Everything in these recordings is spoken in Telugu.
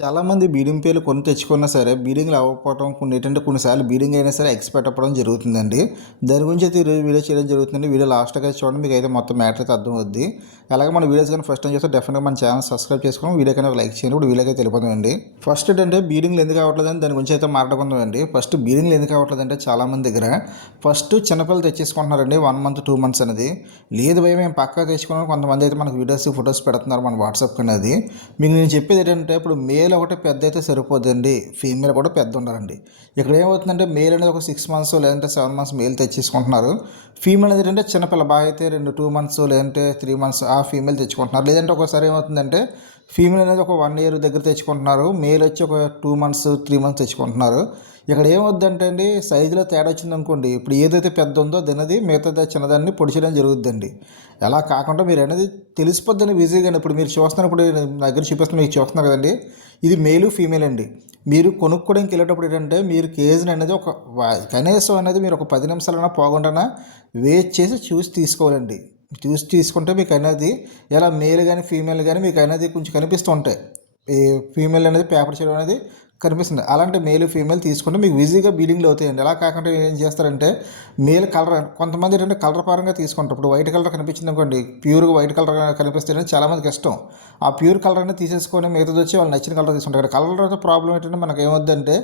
చాలామంది బీడింగ్ పేర్లు కొని తెచ్చుకున్నా సరే బీడింగ్లు అవ్వకపోవడం కొన్ని ఏంటంటే కొన్నిసార్లు బీడింగ్ అయినా సరే ఎక్స్పెక్ట్ అవ్వడం జరుగుతుందండి. దాని గురించి అయితే ఈరోజు వీడియో చేయడం జరుగుతుంది వీడియో లాస్ట్గా చూడండి మీకు అయితే మొత్తం మ్యాటర్ అయితే అర్థం అవుద్ది అలాగే మన వీడియోస్ కానీ ఫస్ట్ టైం చేస్తే డెఫినెట్గా మన ఛానల్ సబ్స్క్రైబ్ చేసుకుని వీడియో కానీ లైక్ చేయండి ఇప్పుడు వీడియోకి తెలిపోతుందండి ఫస్ట్ ఏంటంటే బీడింగ్లు ఎందుకు అవ్వట్లేదని దాని గురించి అయితే మాట్లాడుకుందామండి ఫస్ట్ బీడింగ్లు ఎందుకు అవ్వట్లేదంటే చాలామంది దగ్గర ఫస్ట్ చిన్నపిల్లలు తెచ్చేసుకుంటున్నారండి వన్ మంత్ టూ మంత్స్ అనేది. లేదు భయ మేము పక్కా తెచ్చుకున్నాం. కొంతమంది అయితే మనకు వీడియోస్ ఫొటోస్ పెడుతున్నారు మన వాట్సాప్ అనేది మీకు నేను చెప్పేది ఏంటంటే ఇప్పుడు మే మేల్ ఒకటి పెద్ద అయితే సరిపోదండి ఫీమేల్ కూడా పెద్ద ఉండాలండి ఇక్కడ ఏమవుతుందంటే మేల్ అనేది ఒక సిక్స్ మంత్స్ లేదంటే సెవెన్ మంత్స్ మేల్ తెచ్చేసుకుంటున్నారు. ఫీమేల్ అనేది ఏంటంటే చిన్నపిల్ల బాగా అయితే రెండు టూ మంత్స్ లేదంటే త్రీ మంత్స్ ఆ ఫీమేల్ తెచ్చుకుంటున్నారు. లేదంటే ఒకసారి ఏమవుతుందంటే ఫీమేల్ అనేది ఒక వన్ ఇయర్ దగ్గర తెచ్చుకుంటున్నారు. మేల్ వచ్చి ఒక టూ మంత్స్ త్రీ మంత్స్ తెచ్చుకుంటున్నారు. ఇక్కడ ఏమొద్దంటే అండి సైజులో తేడా వచ్చింది అనుకోండి ఇప్పుడు ఏదైతే పెద్ద ఉందో తినది మిగతా చిన్నదాన్ని పొడిచడం జరుగుద్దండి. అలా కాకుండా మీరు అనేది తెలిసిపోద్దని ఈజీగా ఇప్పుడు మీరు చూస్తున్నారు ఇప్పుడు నా దగ్గర చూపిస్తున్న మీకు చూస్తున్నారు కదండి. ఇది మేలు ఫీమేల్ అండి. మీరు కొనుక్కోవడానికి వెళ్ళేటప్పుడు ఏంటంటే మీరు కేజీని అనేది ఒక కనీసం అనేది మీరు ఒక పది నిమిషాలైనా పోకుండా వెయిట్ చేసి చూసి తీసుకోవాలండి. చూసి తీసుకుంటే మీకు అనేది ఎలా మేల్ కానీ ఫీమేల్ కానీ మీకు అనేది కొంచెం కనిపిస్తూ ఉంటాయి. ఈ ఫీమేల్ అనేది పేపర్ చేయడం అనేది కనిపిస్తుంది. అలాంటి మేలు ఫీమేల్ తీసుకుంటే మీకు ఈజీగా బీడింగ్లు అవుతాయండి. అలా కాకుండా ఏం చేస్తారంటే మేల్ కలర్ కొంతమంది ఏంటంటే కలర్ పరంగా తీసుకుంటారు. ఇప్పుడు వైట్ కలర్ కనిపించింది అనుకోండి ప్యూర్గా వైట్ కలర్ కనిపిస్తే చాలామందికి ఇష్టం. ఆ ప్యూర్ కలర్ అనేది తీసేసుకొని మిగతాది వచ్చి వాళ్ళు నచ్చిన కలర్ తీసుకుంటారు. కలర్ ప్రాబ్లం ఏంటంటే మనకు ఏమొద్దంటే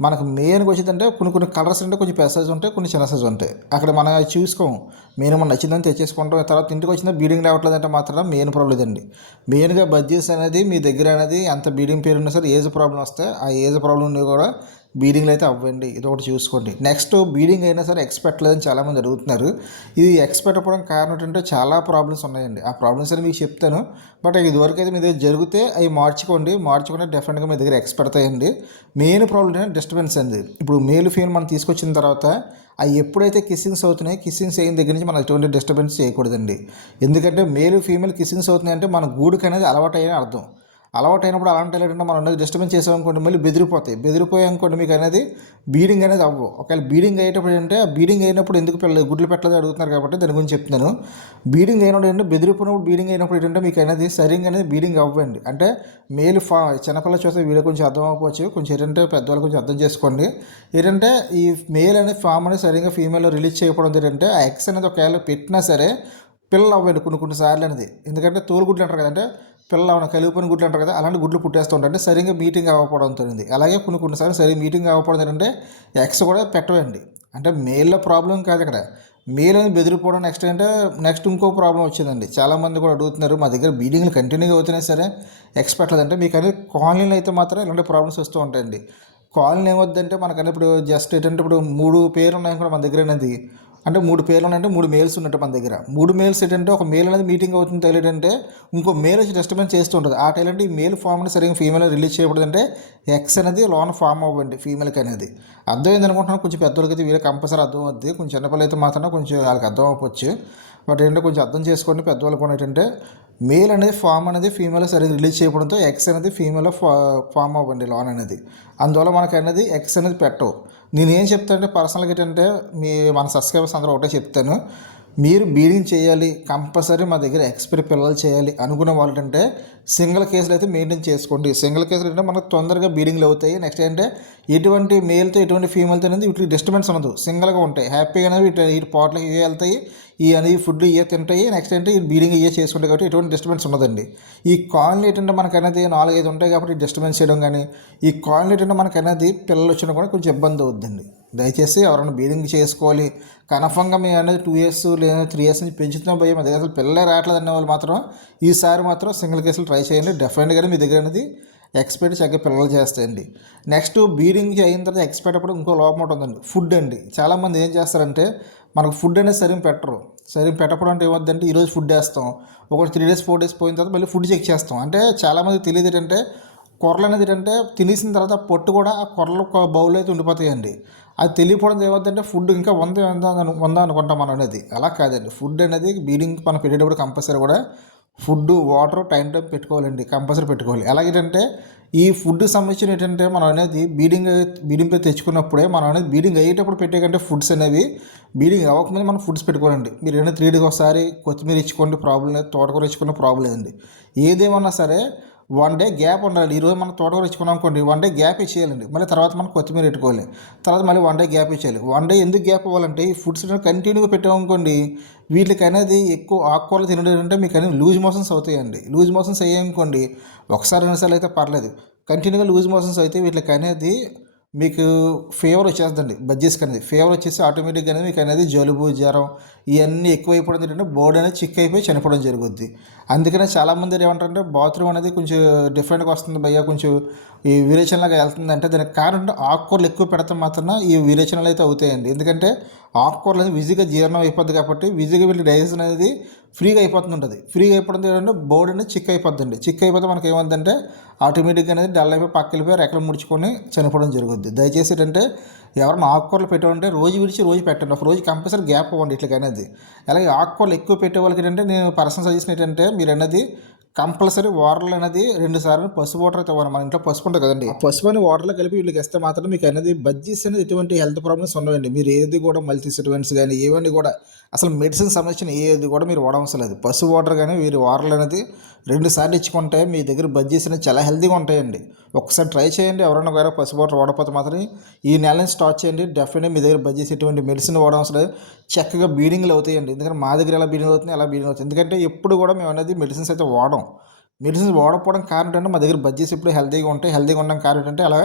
మనకు మెయిన్గా వచ్చిందంటే కొన్ని కొన్ని కలర్స్ అంటే కొంచెం పెద్ద సైజు ఉంటాయి కొన్ని చిన్న సైజు ఉంటాయి. అక్కడ మనం అది చూసుకోం. మెయిన్ మనం నచ్చిందని తెచ్చేసుకుంటాం. తర్వాత ఇంటికి వచ్చిన బీడింగ్ రావట్లేదంటే మాత్రం మెయిన్ ప్రాబ్లం ఇదండి మెయిన్గా బడ్జెస్ అనేది మీ దగ్గర అనేది ఎంత బీడింగ్ పేరు ఉన్నా సరే ఏజ్ ప్రాబ్లం వస్తే ఆ ఏజ్ ప్రాబ్లం కూడా బీడింగ్లు అయితే అవ్వండి. ఇది ఒకటి చూసుకోండి. నెక్స్ట్ బీడింగ్ అయినా సరే ఎక్స్పెక్ట్ లేదని చాలామంది అడుగుతున్నారు. ఇది ఎక్స్పెక్ట్ అవ్వడం కారణం ఏంటంటే చాలా ప్రాబ్లమ్స్ ఉన్నాయండి. ఆ ప్రాబ్లమ్స్ అని మీకు చెప్తాను. బట్ ఇదివరకు అయితే మీ దగ్గర జరిగితే అవి మార్చుకోండి. మార్చుకుంటే డెఫినెట్గా మీ దగ్గర ఎక్స్పెక్ట్ అవుతాయండి మెయిన్ ప్రాబ్లం ఏంటంటే డిస్టర్బెన్స్ అండి. ఇప్పుడు మేల్ ఫీల్ మనం తీసుకొచ్చిన తర్వాత అవి ఎప్పుడైతే కిస్సింగ్స్ అవుతున్నాయి కిస్సింగ్స్ అయిన దగ్గర నుంచి మనం ఎటువంటి డిస్టర్బెన్స్ చేయకూడదండి. ఎందుకంటే మేలు ఫీమేల్ కిస్సింగ్స్ అవుతున్నాయి అంటే మన గూడుకు అనేది అలవాటు అయ్యని అర్థం. అలవాటు అయినప్పుడు అలాంటి ఏంటంటే మనం అనేది డిస్టర్బెన్స్ చేసామనుకోండి మళ్ళీ బెదిరిపోతాయి. బెదిరిపోయాయనుకోండి మీకు అనేది బీడింగ్ అనేది అవ్వవు. ఒకవేళ బీడింగ్ అయ్యేటప్పుడు ఏంటంటే ఆ బీడింగ్ అయినప్పుడు ఎందుకు పిల్లలు గుడ్లు పెట్టలేదు అడుగుతున్నారు కాబట్టి దాని గురించి చెప్తున్నాను. బీడింగ్ అయినప్పుడు ఏంటంటే బెదిరిపోయినప్పుడు బీడింగ్ అయినప్పుడు ఏంటంటే మీకు అనేది సరిగ్గా అనేది బీడింగ్ అవ్వండి. అంటే మేలు ఫా చిన్నపిల్ల చూస్తే వీడియో కొంచెం అర్థం అవ్వచ్చు కొంచెం ఏంటంటే పెద్దవాళ్ళు కొంచెం అర్థం చేసుకోండి. ఏంటంటే ఈ మేల్ అనేది ఫామ్ అనేది సరిగ్గా ఫీమేల్లో రిలీజ్ చేయకపోవడం ఏంటంటే ఆ ఎక్స్ అనేది ఒకవేళ పెట్టినా సరే పిల్లలు అవ్వండి కొన్ని కొన్ని సార్లు అనేది. ఎందుకంటే తోలుగుడ్లు అంటారు కదంటే పిల్లలు అవును కలిగిపోయిన గుడ్లు అంటారు కదా అలాంటి గుడ్లు పుట్టేస్తూ సరిగ్గా మీటింగ్ అవ్వకపోవడం జరిగింది. అలాగే కొన్ని కొన్నిసార్లు సరిగ్గా మీటింగ్ అవ్వకపోవడం ఏంటంటే ఎక్స్ కూడా పెట్టవండి అంటే మేల్లో ప్రాబ్లం కాదు ఇక్కడ. మెయిల్ అనేది బెదిరిపోవడం నెక్స్ట్ అంటే నెక్స్ట్ ఇంకో ప్రాబ్లం వచ్చిందండి. చాలామంది కూడా అడుగుతున్నారు మా దగ్గర బీడింగ్లు కంటిన్యూగా అవుతున్నాయి సరే ఎక్స్ పెట్టలేదంటే మీకు అనేది కాలనీలో అయితే మాత్రం ఇలాంటి ప్రాబ్లమ్స్ వస్తూ ఉంటాయండి. కాలనీ ఏమొద్దంటే మనకంటే ఇప్పుడు జస్ట్ ఏంటంటే ఇప్పుడు మూడు పేర్లు ఉన్నాయి కూడా మన దగ్గర అనేది. అంటే మూడు పేర్లు ఉన్నాయంటే మూడు మేల్స్ ఉన్నట్టు మన దగ్గర. మూడు మేల్స్ ఏంటంటే ఒక మేల్ అనేది మీటింగ్ అవుతుంది ఏంటంటే ఇంకో మేల్ వచ్చి డిస్టర్బెన్స్ చేస్తూ ఉంటుంది. ఆ టైం అంటే ఈ మేల్ ఫామ్ అనేది సరిగ్గా ఫీమేల్ రిలీజ్ చేయకూడదంటే ఎక్స్ అనేది లోన్ ఫామ్ అవ్వండి ఫీమేల్కి అనేది. అర్థమైంది అనుకుంటున్నాను? కొంచెం పెద్దవాళ్ళకి అయితే వీళ్ళకి కంపల్సరీ అర్థం అవుద్ది. కొంచెం చిన్నపిల్లలు అయితే మాత్రం కొంచెం వాళ్ళకి అర్థం అవ్వచ్చు బట్ ఏంటంటే కొంచెం అర్థం చేసుకోండి పెద్దవాళ్ళకి కూడా ఏంటంటే మేల్ అనేది ఫామ్ అనేది ఫీమేల్ సరిగ్గా రిలీజ్ చేయడంతో ఎక్స్ అనేది ఫీమేల్ ఫా ఫామ్ అవ్వండి లోన్ అనేది. అందువల్ల మనకు అనేది ఎక్స్ అనేది పెట్టవు. నేను ఏం చెప్తానంటే పర్సనల్గా ఏంటంటే మీ మన సబ్స్క్రైబర్స్ అందరూ ఒకటే చెప్తాను. మీరు బీడింగ్ చేయాలి కంపల్సరీ మా దగ్గర ఎక్స్పైరీ పిల్లలు చేయాలి అనుకున్న వాళ్ళు అంటే సింగిల్ కేసులు అయితే మెయింటైన్ చేసుకోండి. సింగిల్ కేసులు అంటే మనకు తొందరగా బీడింగ్లు అవుతాయి. నెక్స్ట్ ఏంటంటే ఎటువంటి మేల్తో ఎటువంటి ఫీమేల్తో అనేది వీటికి డిస్టర్బెన్స్ ఉండదు. సింగిల్గా ఉంటాయి. హ్యాపీగా అనేది వీటి వీటి పాటలు వెళ్తాయి. ఈ అనేది ఫుడ్ ఇవే తింటాయి నెక్స్ట్ ఏంటి బీడింగ్ ఇవే చేసుకుంటాయి కాబట్టి ఎటువంటి డిస్టర్బెన్స్ ఉండదండి. ఈ కాలనీ ఏంటంటే మనకు అనేది నాలుగైదు ఉంటాయి కాబట్టి డిస్టర్బెన్స్ చేయడం కానీ ఈ కాలనీ ఏంటంటే మనకు అనేది పిల్లలు వచ్చినా కూడా కొంచెం ఇబ్బంది అవుద్దండి. దయచేసి ఎవరైనా బీడింగ్ చేసుకోవాలి కన్ఫర్మ్గా మేము అనేది టూ ఇయర్స్ లేదా త్రీ ఇయర్స్ నుంచి పెంచుతున్నాం భయం అదే అసలు పిల్లలే రావట్లేదు అనే వాళ్ళు మాత్రం ఈసారి మాత్రం సింగిల్ కేసులు ట్రై చేయండి. డెఫినెట్గా మీ దగ్గర అనేది ఎక్స్పెక్ట్ చక్కగా పిల్లలు చేస్తాయండి. నెక్స్ట్ బీడింగ్ అయిన తర్వాత ఎక్స్పెక్ట్ అప్పుడు ఇంకో లోపం ఉంటుందండి ఉందండి. ఫుడ్ అండి. చాలామంది ఏం చేస్తారంటే మనకు ఫుడ్ అనేది సరిగ్గా పెట్టరు. సరే పెట్టకపోవడం అంటే ఏమవుతుందంటే ఈరోజు ఫుడ్ వేస్తాం. ఒకటి త్రీ డేస్ ఫోర్ డేస్ పోయిన తర్వాత మళ్ళీ ఫుడ్ చెక్ చేస్తాం. అంటే చాలామంది తెలియదు ఏంటంటే కొరలు అనేది ఏంటంటే తినేసిన తర్వాత పొట్టు కూడా ఆ కొరలు బౌల్ అయితే ఉండిపోతాయండి. అది తెలియకపోవడం ఏమవుతుందంటే ఫుడ్ ఇంకా వంద వంద వంద అనుకుంటాం మనం అనేది. అలా కాదండి. ఫుడ్ అనేది బీడింగ్ మనం పెట్టేటప్పుడు కంపల్సరీ కూడా ఫుడ్ వాటర్ టైం టైం పెట్టుకోవాలండి కంపల్సరీ పెట్టుకోవాలి. అలాగేంటంటే ఈ ఫుడ్ సంబంధించిన ఏంటంటే మనం అనేది బీడింగ్ బీడింగ్ పై తెచ్చుకున్నప్పుడే మనం అనేది బీడింగ్ అయ్యేటప్పుడు పెట్టే కంటే ఫుడ్స్ అనేవి బీడింగ్ అవ్వకముందు మనం ఫుడ్స్ పెట్టుకోవాలండి. మీరు ఏదైనా త్రీ డేకి ఒకసారి కొత్తిమీర ఇచ్చుకోండి ప్రాబ్లం లేదు. తోటకూర ఇచ్చుకున్న ప్రాబ్లం లేదండి. ఏదేమన్నా సరే వన్ డే గ్యాప్ ఉండాలి ఈరోజు మనం తోటకూర ఇచ్చుకున్నాం అనుకోండి వన్ డే గ్యాప్ ఇచ్చేయాలండి. మళ్ళీ తర్వాత మనం కొత్తిమీర పెట్టుకోవాలి. తర్వాత మళ్ళీ వన్ డే గ్యాప్ ఇచ్చేయాలి. వన్ డే ఎందుకు గ్యాప్ ఇవ్వాలంటే ఈ ఫుడ్స్ కంటిన్యూగా పెట్టామనుకోండి వీటికి అనేది ఎక్కువ ఆకుకూరలు తినడం అంటే మీకు అనేది లూజ్ మోషన్స్ అవుతాయండి. లూజ్ మోషన్స్ అయ్యాయనుకోండి ఒకసారి రెండుసార్లు అయితే పర్లేదు. కంటిన్యూగా లూజ్ మోషన్స్ అయితే వీటికి అనేది మీకు ఫీవర్ వచ్చేస్తుందండి బజ్జీస్కి అనేది ఫీవర్ వచ్చేసి ఆటోమేటిక్గా అనేది మీకు అనేది జలుబు జ్వరం ఇవన్నీ ఎక్కువైపోవడం ఏంటంటే బోర్డు అనేది చిక్ అయిపోయి చనిపోవడం జరుగుద్ది. అందుకనే చాలామంది ఏమంటారంటే బాత్రూమ్ అనేది కొంచెం డిఫరెంట్గా వస్తుంది భయ్య కొంచెం ఈ విరేచనలాగా వెళ్తుంది అంటే దానికి కారణం ఆకుకూరలు ఎక్కువ పెడతాం మాత్రం ఈ విరేచనలు అయితే అవుతాయండి. ఎందుకంటే ఆకుకూరలు అనేది ఈజీగా జీర్ణం అయిపోద్ది కాబట్టి ఈజీగా వీళ్ళు డైజెషన్ అనేది ఫ్రీగా అయిపోతుంది ఉంటుంది. ఫ్రీగా అయిపోవడం ఏంటంటే బోర్డు అనేది చిక్ అయిపోద్దండి. చిక్ అయిపోతే మనకి ఏమవుతుందంటే ఆటోమేటిక్గా అనేది డల్ అయిపోయి పక్క వెళ్ళిపోయి రెక్కలు ముడుచుకొని చనిపోవడం జరుగుద్ది. దయచేసి ఏంటంటే ఎవరైనా ఆకుకూరలు పెట్టామంటే రోజు విడిచి రోజు పెట్టండి. ఒక రోజు కంపల్సరీ గ్యాప్ ఇవ్వండి ఇట్లా అనేది అలాగే ఆకుకూరలు ఎక్కువ పెట్టే వాళ్ళకి ఏంటంటే నేను పర్సనల్ సజెషన్ ఏంటంటే మీరు అన్నది కంపల్సరీ వాటర్లు అనేది రెండు సార్లు పసుపు వాటర్ అయితే ఇవ్వాలి మన ఇంట్లో పసుపు ఉంటుంది కదండి. పసుపు అని వాటర్లో కలిపి వీళ్ళకి ఇస్తే మాత్రం మీకు అనేది బజ్జీస్ అనేది ఎటువంటి హెల్త్ ప్రాబ్లమ్స్ ఉండవండి. మీరు ఏది కూడా మల్టీ సిటివెంట్స్ కానీ ఏవన్నీ కూడా అసలు మెడిసిన్ సంబంధించిన ఏది కూడా మీరు వాడవసరం లేదు. పసుపు వాటర్ కానీ వీరి వాటర్లు అనేది రెండు సార్లు ఇచ్చుకుంటే మీ దగ్గర బజ్జీస్ అనేది చాలా హెల్తీగా ఉంటాయండి. ఒకసారి ట్రై చేయండి. ఎవరైనా ఒకవేళ పసుపు వాటర్ వాడకపోతే మాత్రం ఈ నెల నుంచి స్టార్ట్ చేయండి. డెఫినెట్గా మీ దగ్గర బజ్జీస్ ఎటువంటి మెడిసిన్ వాడడం లేదు. చక్కగా బీడింగ్లు అవుతాయండి. ఎందుకంటే మా దగ్గర ఎలా బీడింగ్ అవుతుంది అలా బీడింగ్ అవుతుంది ఎందుకంటే ఎప్పుడు కూడా మేము అనేది మెడిసిన్స్ అయితే వాడం. మెడిసిన్స్ వాడకపోవడం కారణం ఏంటంటే మా దగ్గర బజ్జీస్ ఎప్పుడు హెల్తీగా ఉంటాయి. హెల్తీగా ఉండడం కారణం ఏంటంటే అలా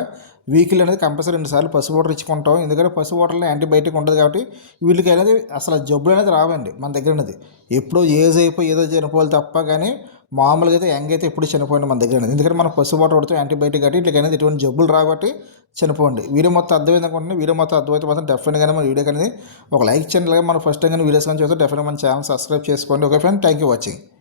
వీక్లీ అనేది కంపల్సరీ రెండు సార్లు పసుపు వాటర్ ఇచ్చుకుంటాం ఎందుకంటే పసుపు వాటర్లో యాంటీబయాటిక్ ఉంటుంది కాబట్టి వీళ్ళకి అనేది అసలు జబ్బులు అనేది రావండి మన దగ్గర ఉన్నది. ఎప్పుడో ఏజ్ అయిపోయి ఏదో చనిపోవాలి తప్ప కానీ మామూలుగా అయితే యంగ్ అయితే ఎప్పుడు చనిపోయింది మన దగ్గర ఉన్నది ఎందుకంటే మనం పసుపు వాటర్ వాడుతాం యాంటీబయాటిక్ కాబట్టి వీటికి అనేది ఎటువంటి జబ్బులు రాబట్టి చనిపోండి వీడియో మొత్తం అర్థమైంది అనుకుంటున్నాను. వీడియో మొత్తం అర్థమైతే మాత్రం డెఫినెట్గా మన వీడియో అనేది ఒక లైక్ చేయండి. మనం ఫస్ట్ టైం కానీ వీడియోస్ కానీ చూస్తే డెఫినెట్ మన ఛానల్ సబ్స్క్రైబ్ చేసుకోండి. Okay friend thank you watching